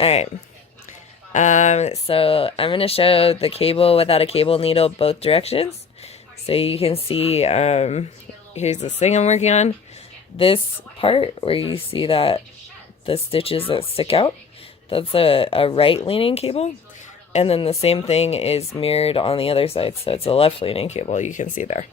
Alright. So I'm going to show the cable without a cable needle both directions. So you can see, here's this thing I'm working on. This part where you see that the stitches that stick out, that's a right leaning cable. And then the same thing is mirrored on the other side. So it's a left leaning cable, you can see there.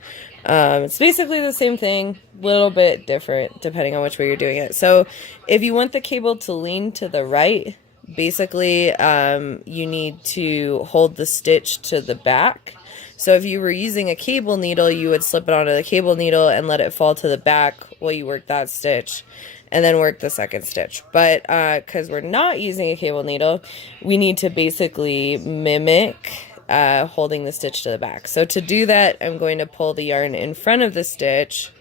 It's basically the same thing, a little bit different depending on which way you're doing it. So if you want the cable to lean to the right, basically you need to hold the stitch to the back. So if you were using a cable needle, you would slip it onto the cable needle and let it fall to the back while you work that stitch, and then work the second stitch. But because we're not using a cable needle, we need to basically mimic holding the stitch to the back. So to do that, I'm going to pull the yarn in front of the stitch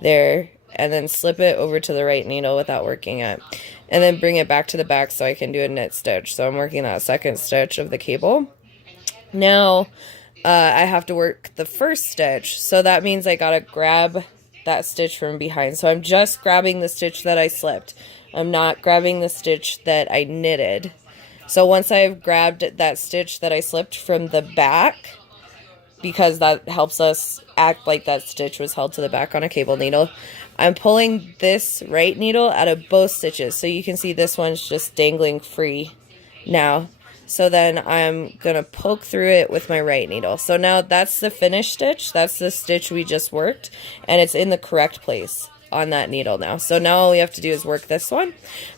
there, and then slip it over to the right needle without working it, and then bring it back to the back so I can do a knit stitch. So I'm working that second stitch of the cable. Now I have to work the first stitch, so that means I gotta grab that stitch from behind. So I'm just grabbing the stitch that I slipped. I'm not grabbing the stitch that I knitted. So once I've grabbed that stitch that I slipped from the back, because that helps us act like that stitch was held to the back on a cable needle, I'm pulling this right needle out of both stitches. So you can see this one's just dangling free now. So then I'm going to poke through it with my right needle. So now that's the finished stitch. That's the stitch we just worked, and it's in the correct place on that needle now. So now all we have to do is work this one.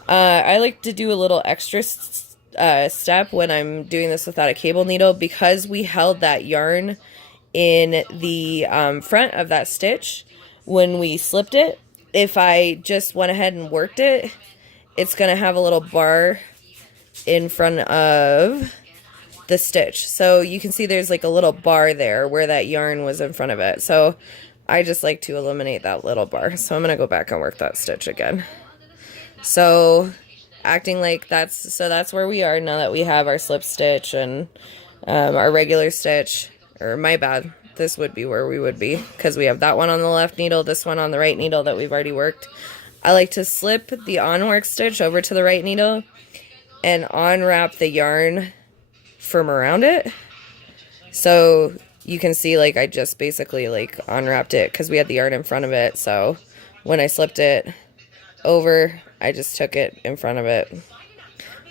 I like to do a little extra step when I'm doing this without a cable needle, because we held that yarn in the front of that stitch when we slipped it. If I just went ahead and worked it, it's going to have a little bar in front of the stitch. So you can see there's like a little bar there where that yarn was in front of it. So I just like to eliminate that little bar. So I'm going to go back and work that stitch again. So acting like that's where we are now that we have our slip stitch and our regular stitch. Or my bad, this would be where we would be, because we have that one on the left needle, this one on the right needle that we've already worked. I like to slip the on-work stitch over to the right needle and unwrap the yarn from around it. So you can see, like, I just basically like unwrapped it because we had the yarn in front of it. So when I slipped it over, I just took it in front of it.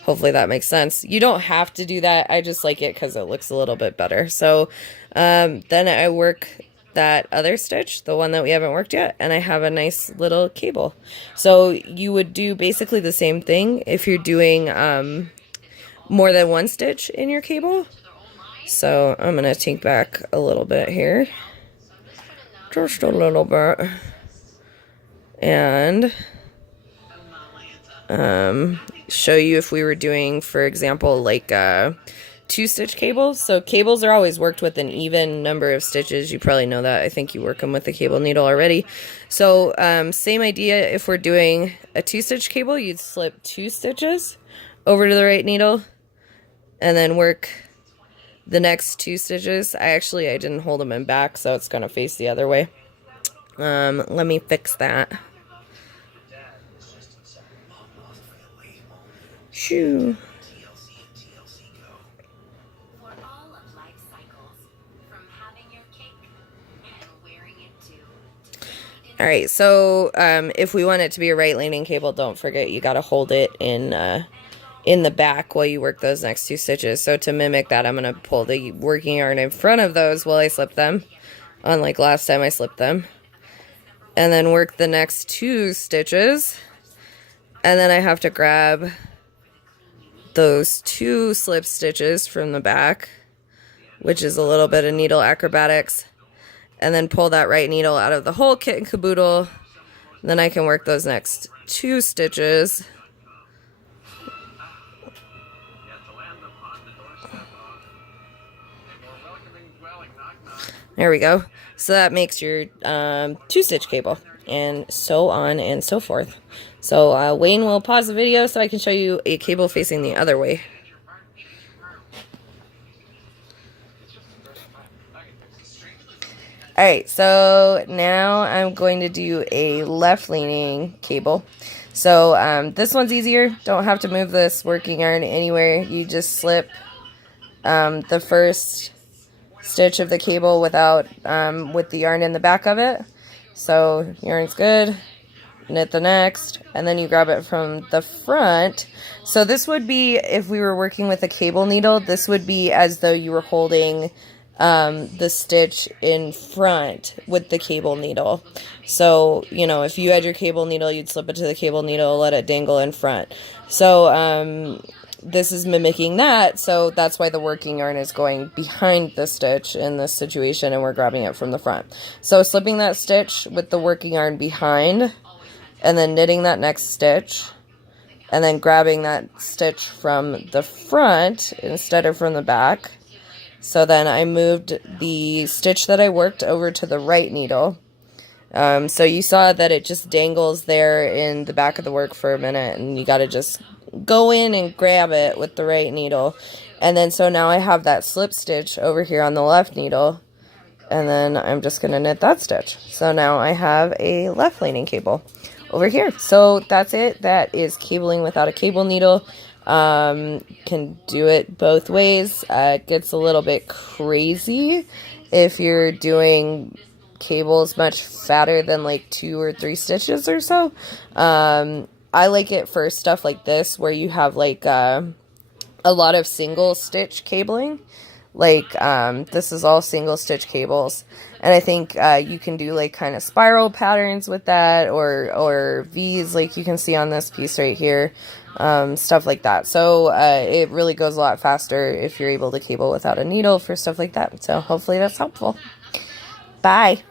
Hopefully that makes sense. You don't have to do that. I just like it because it looks a little bit better. So then I work that other stitch, the one that we haven't worked yet, and I have a nice little cable. So you would do basically the same thing if you're doing more than one stitch in your cable. So I'm going to take back a little bit here. Just a little bit. And show you if we were doing, for example, like two-stitch cables. So cables are always worked with an even number of stitches. You probably know that. I think you work them with the cable needle already. So same idea. If we're doing a two-stitch cable, you'd slip 2 stitches over to the right needle and then work the next 2 stitches. I didn't hold them in back, so it's going to face the other way. Let me fix that. Shoo. Alright, so if we want it to be a right leaning cable, don't forget you gotta hold it in the back while you work those next 2 stitches. So to mimic that, I'm gonna pull the working yarn in front of those while I slip them, unlike last time I slipped them, and then work the next 2 stitches, and then I have to grab those 2 slip stitches from the back, which is a little bit of needle acrobatics, and then pull that right needle out of the whole kit and caboodle. Then I can work those next 2 stitches. There we go. So that makes your 2-stitch cable, and so on and so forth. So Wayne will pause the video so I can show you a cable facing the other way. Alright, so now I'm going to do a left-leaning cable. So this one's easier. Don't have to move this working yarn anywhere. You just slip the first stitch of the cable without with the yarn in the back of it. So yarn's good. Knit the next, and then you grab it from the front. So this would be, if we were working with a cable needle, this would be as though you were holding the stitch in front with the cable needle. So, you know, if you had your cable needle, you'd slip it to the cable needle, let it dangle in front. So this is mimicking that, so that's why the working yarn is going behind the stitch in this situation, and we're grabbing it from the front. So slipping that stitch with the working yarn behind, and then knitting that next stitch, and then grabbing that stitch from the front instead of from the back. So then I moved the stitch that I worked over to the right needle. So you saw that it just dangles there in the back of the work for a minute, and you got to just go in and grab it with the right needle. And then so now I have that slip stitch over here on the left needle, and then I'm just going to knit that stitch. So now I have a left leaning cable over here. So that's it. That is cabling without a cable needle. Can do it both ways. It gets a little bit crazy if you're doing cables much fatter than like 2 or 3 stitches or so. I like it for stuff like this where you have like a lot of single stitch cabling. Like this is all single stitch cables, and I think you can do like kind of spiral patterns with that, or V's like you can see on this piece right here, stuff like that. So it really goes a lot faster if you're able to cable without a needle for stuff like that. So hopefully that's helpful. Bye.